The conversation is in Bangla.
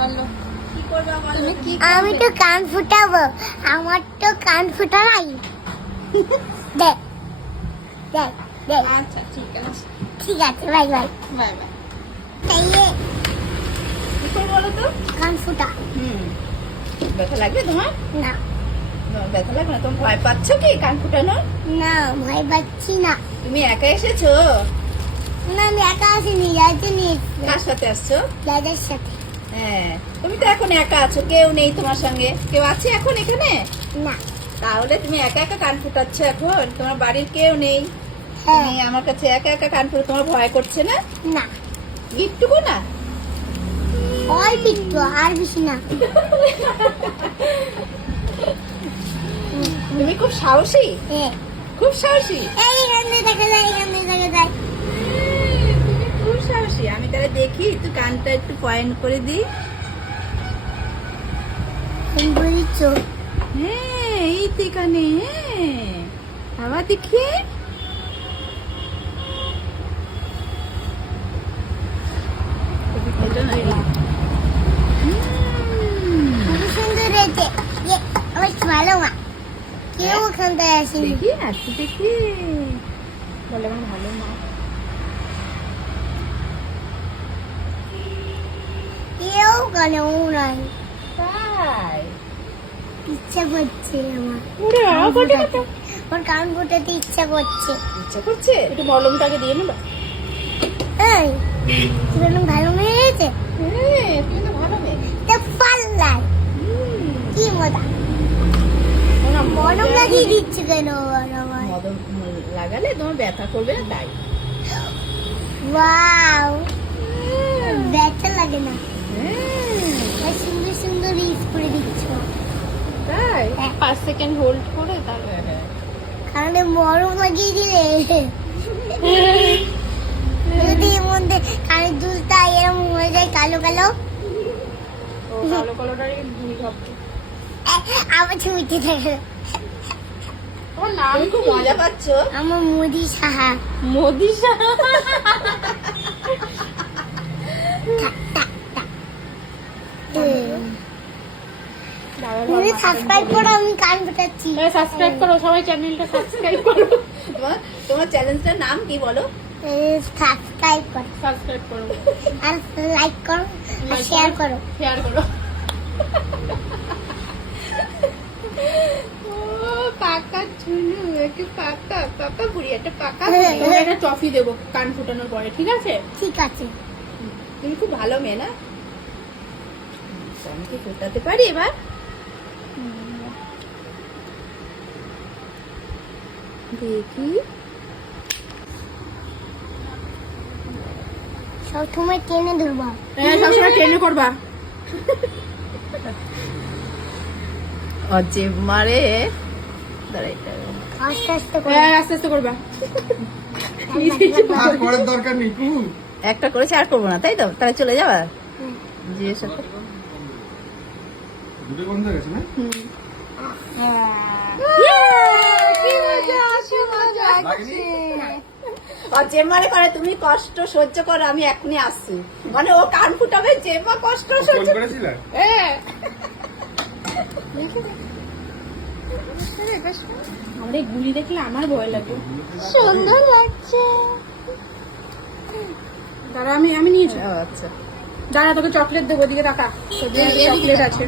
বলো কি করবা বলো? তুমি কি আমি তো কান ফুটাবো, আমার তো কান ফুটা নাই। দেখ দেখ দেখ, আচ্ছা ঠিক আছে, ঠিক আছে, বাই বাই। Bye bye. তাইলে কি করবো বলো তো? কান ফুটা ব্যথা লাগবে তোমার? না, ব্যথা লাগবে না? তুমি ভয় পাচ্ছ কি কান ফুটানো? না ভয় পাচ্ছি না। তুমি একা এসেছো? না আমি একা আসিনি, যাইতে নিয়ে কার সাথে আসছো? দাদার সাথে। হ্যাঁ, তুমি তো এখন একা আছো, কেউ নেই তোমার সঙ্গে। কেউ আছে এখন এখানে? না, তাহলে তুমি একা একা কান ফুটাচ্ছ এখন? তোমার বাড়ির কেউ নেই, হ্যাঁ, তুমি আমার কাছে একা একা কান ফুটে, তোমার ভয় করছে না না, একটুকু না? অল্প একটু, আর বেশি না। তুমি খুব সাহসী, হ্যাঁ, খুব সাহসী। এইখানে দেখা যায়, এখানে দেখা যায়। তুমি খুব সাহসী। আমি তাহলে দেখি একটু কানটা একটু পয়েন্ট করে দিই। বলিছো হ্যাঁ, এই তো এখানে। হ্যাঁ, আবার দেখি। এটা নয়। খুব সুন্দর হয়েছে। আমার ভালো মা, কেউ ওখান থেকে আসেনি। দেখি একটু দেখি। বলে আমার ভালো মা। কেউ কেন নাই, তাই? ইচ্ছা করছে আমার। ওরে বাবা, কটা কটা। আমার কান ফুটাতে ইচ্ছা করছে। ইচ্ছা করছে? একটু মলমটাকে দিয়ে নেবা। এই তুমি ভালো মেয়ে হয়েছে, হ্যাঁ, তুমি তো ভালো মেয়ে। তা পাল্লাই কি মজা। ওরা মনম লাগিয়ে দিচ্ছে কেন আমার? মদন লাগালে তোমার ব্যথা করবে না, তাই। ওয়াও, ব্যথা লাগে না, হ্যাঁ, আর সুন্দর সুন্দর ইউজ করে দিচ্ছ। তাই? 5 সেকেন্ড হোল্ড করে তারপর হ্যাঁ, কারণে মরম লাগিয়ে দিলে যদি এর মধ্যে কানের দুলটা এরম হয়ে যায় কালো কালো, ও কালো কালোটারই ভুল ভাবছি। আবার ছুটে থাকে। তোমার নাম তুমি খুব মজা পাচ্ছ। আমার মোদি সাহা। মোদিশা। তুমি সাবস্ক্রাইব করো, আমি কান ফুটাচ্ছি। সাবস্ক্রাইব করো সবাই, চ্যানেলটা সাবস্ক্রাইব করো। তোমার চ্যালেঞ্জটার নাম কি বলো? সাবস্ক্রাইব করো সাবস্ক্রাইব করো, আর লাইক করো আর শেয়ার করো। শেয়ার করো। ও পাকা চুলু, একটু পাকা পাকা বুড়ি, একটা পাকা ওকে একটা ট্রফি দেবো কান ফুটানোর পরে, ঠিক আছে? ঠিক আছে, তুমি খুব ভালো মেয়ে না? আমি কি ফোটাতে পারি এবার? দেখি। সব সময় টেনে ধরবা। হ্যাঁ, সবসময় ট্রেনে করবা। অজে মারে। দাঁড়াই আস্তে আস্তে করে। হ্যাঁ, আস্তে আস্তে করবা। আর করার দরকার নেই টু। একটা করেছে, আর করবো না, তাই তো? তাহলে চলে যাবা হুম। জিজ্ঞেস সাথে। দুটো বন্ধ হয়ে গেছে না? কি মজা, কি মজা। লাগেনি? আর জেম্মারে পারে তুমি কষ্ট সহ্য করো, আমি এখনই আসছি। মানে ও কান ফুটাবে, জেম্মা কষ্ট ফোন সহ্য। করেছিলে? হ্যাঁ, আমার এই গুলি দেখলে আমার ভয় লাগে। সুন্দর লাগছে। দাঁড়া, আমি নিয়েছি। ও আচ্ছা। দাঁড়া, তোকে চকলেট দেবো, দিকে টাকা। তোর এদিকে চকলেট তাকা। আছে।